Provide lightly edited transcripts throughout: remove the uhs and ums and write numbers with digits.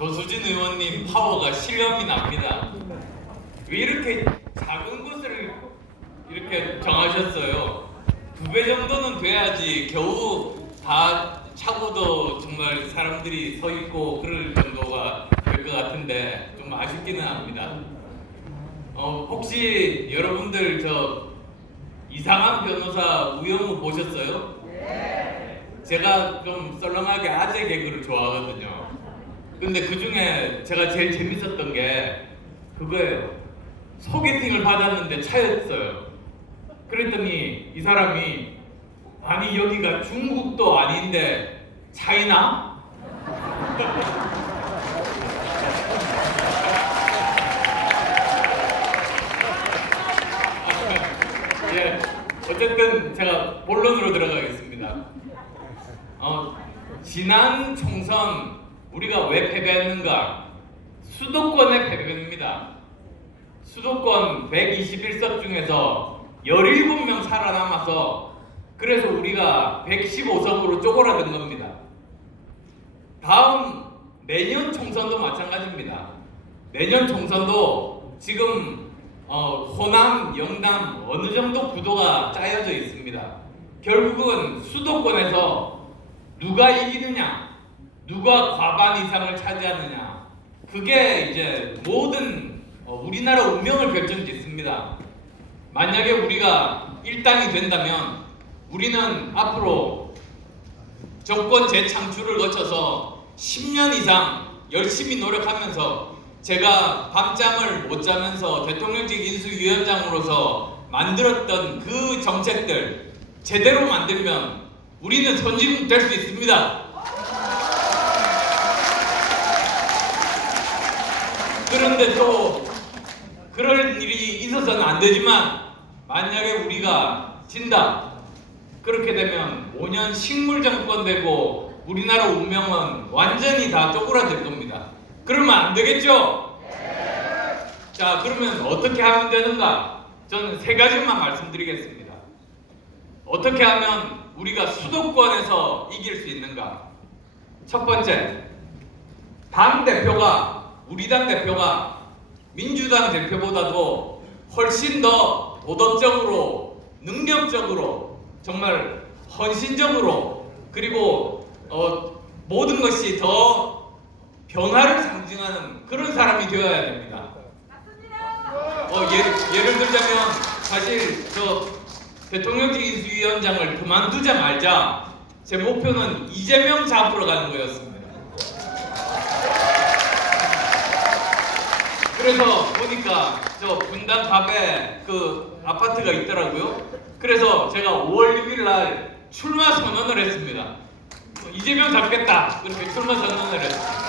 조수진 의원님 파워가 실감이 납니다. 왜 이렇게 작은 곳을 이렇게 정하셨어요? 2배 정도는 돼야지 겨우 다 차고도 정말 사람들이 서 있고 그럴 정도가 될 것 같은데 좀 아쉽기는 합니다. 혹시 여러분들 저 이상한 변호사 우영우 보셨어요? 네. 제가 좀 썰렁하게 아재 개그를 좋아하거든요. 근데 그 중에 제가 제일 재밌었던 게 그거예요. 소개팅을 받았는데 차였어요. 그랬더니 이 사람이 아니 여기가 중국도 아닌데 차이나? 예, 어쨌든 제가 본론으로 들어가겠습니다. 지난 총선 우리가 왜 패배했는가? 수도권에 패배입니다. 수도권 121석 중에서 17명 살아남아서 그래서 우리가 115석으로 쪼그라든 겁니다. 다음 내년 총선도 마찬가지입니다. 내년 총선도 지금 호남, 영남 어느 정도 구도가 짜여져 있습니다. 결국은 수도권에서 누가 이기느냐, 누가 과반 이상을 차지하느냐, 그게 이제 모든 우리나라 운명을 결정짓습니다. 만약에 우리가 일당이 된다면 우리는 앞으로 정권 재창출을 거쳐서 10년 이상 열심히 노력하면서 제가 밤잠을 못 자면서 대통령직 인수위원장으로서 만들었던 그 정책들 제대로 만들면 우리는 선진국 될 수 있습니다. 그런데 또 그럴 일이 있어서는 안 되지만 만약에 우리가 진다 그렇게 되면 5년 식물 정권 되고 우리나라 운명은 완전히 다 쪼그라들 겁니다. 그러면 안 되겠죠? 자, 그러면 어떻게 하면 되는가? 저는 3가지만 말씀드리겠습니다. 어떻게 하면 우리가 수도권에서 이길 수 있는가? 첫 번째, 우리 당 대표가 민주당 대표보다도 훨씬 더 도덕적으로, 능력적으로, 정말 헌신적으로, 그리고 모든 것이 더 변화를 상징하는 그런 사람이 되어야 됩니다. 예를 들자면 사실 저 대통령직 인수위원장을 그만두자 말자 제 목표는 이재명 잡으러 가는 거였습니다. 그래서 보니까 저 분당 갑에 그 아파트가 있더라고요. 그래서 제가 5월 6일 날 출마 선언을 했습니다. 이재명 잡겠다. 그렇게 출마 선언을 했습니다.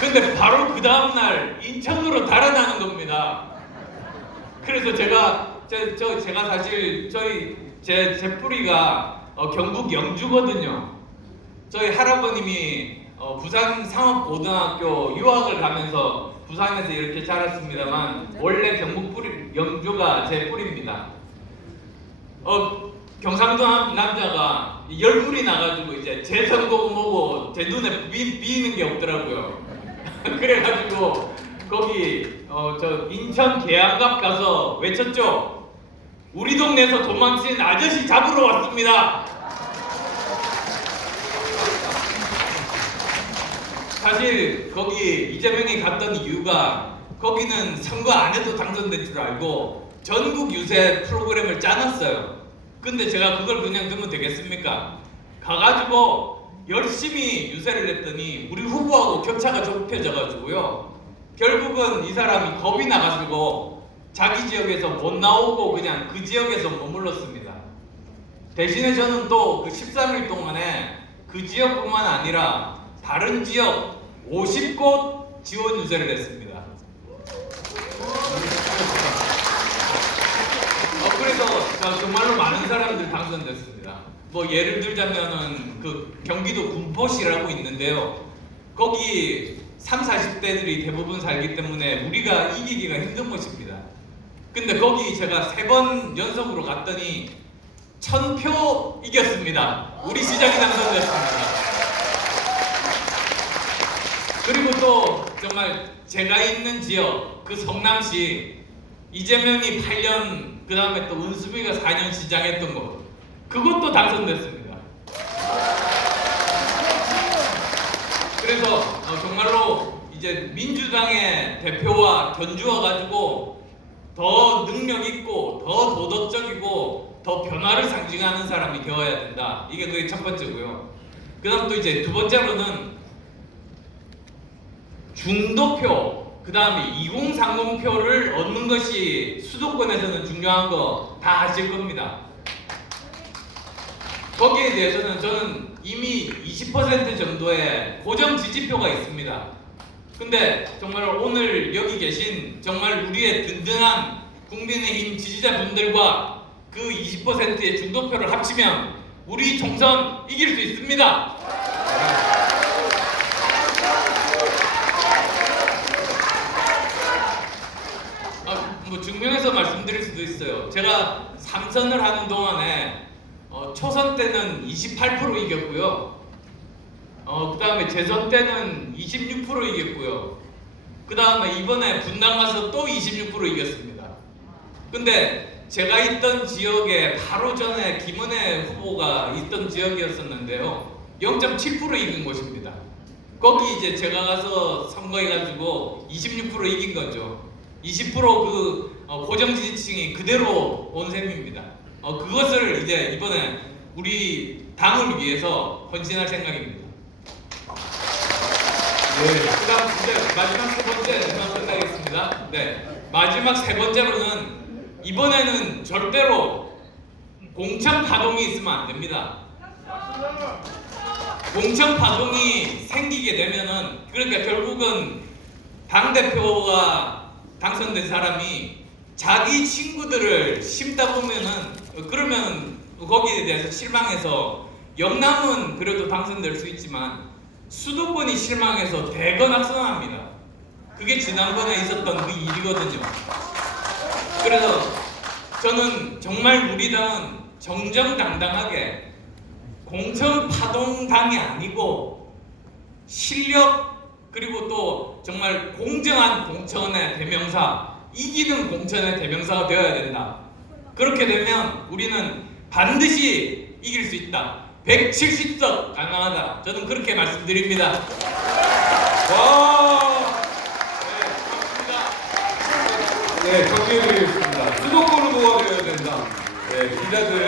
근데 바로 그 다음날 인천으로 달아나는 겁니다. 그래서 제가 사실 제 뿌리가 경북 영주거든요. 저희 할아버님이 부산 상업고등학교 유학을 가면서 부산에서 이렇게 자랐습니다만 원래 영주가 제 뿌리입니다. 경상도 남자가 열불이 나가지고 이제 제 선거고 뭐고 제 눈에 비이는 게 없더라고요. 그래가지고 거기 저 인천 계양갑 가서 외쳤죠. 우리 동네에서 도망친 아저씨 잡으러 왔습니다. 사실 거기 이재명이 갔던 이유가 거기는 선거 안 해도 당선될 줄 알고 전국 유세 프로그램을 짜놨어요. 근데 제가 그걸 그냥 두면 되겠습니까? 가가지고 열심히 유세를 했더니 우리 후보하고 격차가 좁혀져가지고요. 결국은 이 사람이 겁이 나가지고 자기 지역에서 못 나오고 그냥 그 지역에서 머물렀습니다. 대신에 저는 또 그 13일 동안에 그 지역뿐만 아니라 다른 지역 50곳 지원 유세를 했습니다. 그래서 정말로 많은 사람들 당선됐습니다. 뭐 예를 들자면은 그 경기도 군포시라고 있는데요. 거기 30, 40대들이 대부분 살기 때문에 우리가 이기기가 힘든 곳입니다. 근데 거기 제가 3번 연속으로 갔더니 1000표 이겼습니다. 우리 시장이 당선됐습니다. 그리고 또 정말 제가 있는 지역 그 성남시 이재명이 8년 그 다음에 또 은수미가 4년 시장했던 거 그것도 당선됐습니다. 그래서 정말로 이제 민주당의 대표와 견주어 가지고 더 능력 있고 더 도덕적이고 더 변화를 상징하는 사람이 되어야 된다. 이게 그게 첫 번째고요. 그다음 또 이제 두 번째로는 중도표, 그 다음에 2030표를 얻는 것이 수도권에서는 중요한 거 다 아실 겁니다. 거기에 대해서는 저는 이미 20% 정도의 고정 지지표가 있습니다. 근데 정말 오늘 여기 계신 정말 우리의 든든한 국민의힘 지지자분들과 그 20%의 중도표를 합치면 우리 총선 이길 수 있습니다. 뭐 증명해서 말씀드릴 수도 있어요. 제가 3선을 하는 동안에 초선 때는 28% 이겼고요. 그 다음에 재선 때는 26% 이겼고요. 그 다음에 이번에 분당 가서 또 26% 이겼습니다. 근데 제가 있던 지역에 바로 전에 김은혜 후보가 있던 지역이었었는데요. 0.7% 이긴 곳입니다. 거기 이제 제가 가서 선거해가지고 26% 이긴 거죠. 20% 고정 지지층이 그대로 온 셈입니다. 그것을 이제 이번에 우리 당을 위해서 헌신할 생각입니다. 네. 그다음 이제 마지막 세 번째만 끝나겠습니다. 네. 마지막 세 번째로는 이번에는 절대로 공천 파동이 있으면 안 됩니다. 공천 파동이 생기게 되면은 그러니까 결국은 당 대표가 당선된 사람이 자기 친구들을 심다 보면은 그러면 거기에 대해서 실망해서 영남은 그래도 당선될 수 있지만 수도권이 실망해서 대건악선합니다. 그게 지난번에 있었던 그 일이거든요. 그래서 저는 정말 우리 당은 정정당당하게 공천 파동당이 아니고 실력 그리고 또 정말 공정한 공천의 대명사, 이기는 공천의 대명사가 되어야 된다. 그렇게 되면 우리는 반드시 이길 수 있다. 170석 가능하다. 저는 그렇게 말씀드립니다. 와! 네, 정리해드리겠습니다. 수도권 후보가 되어야 된다. 네, 기자들.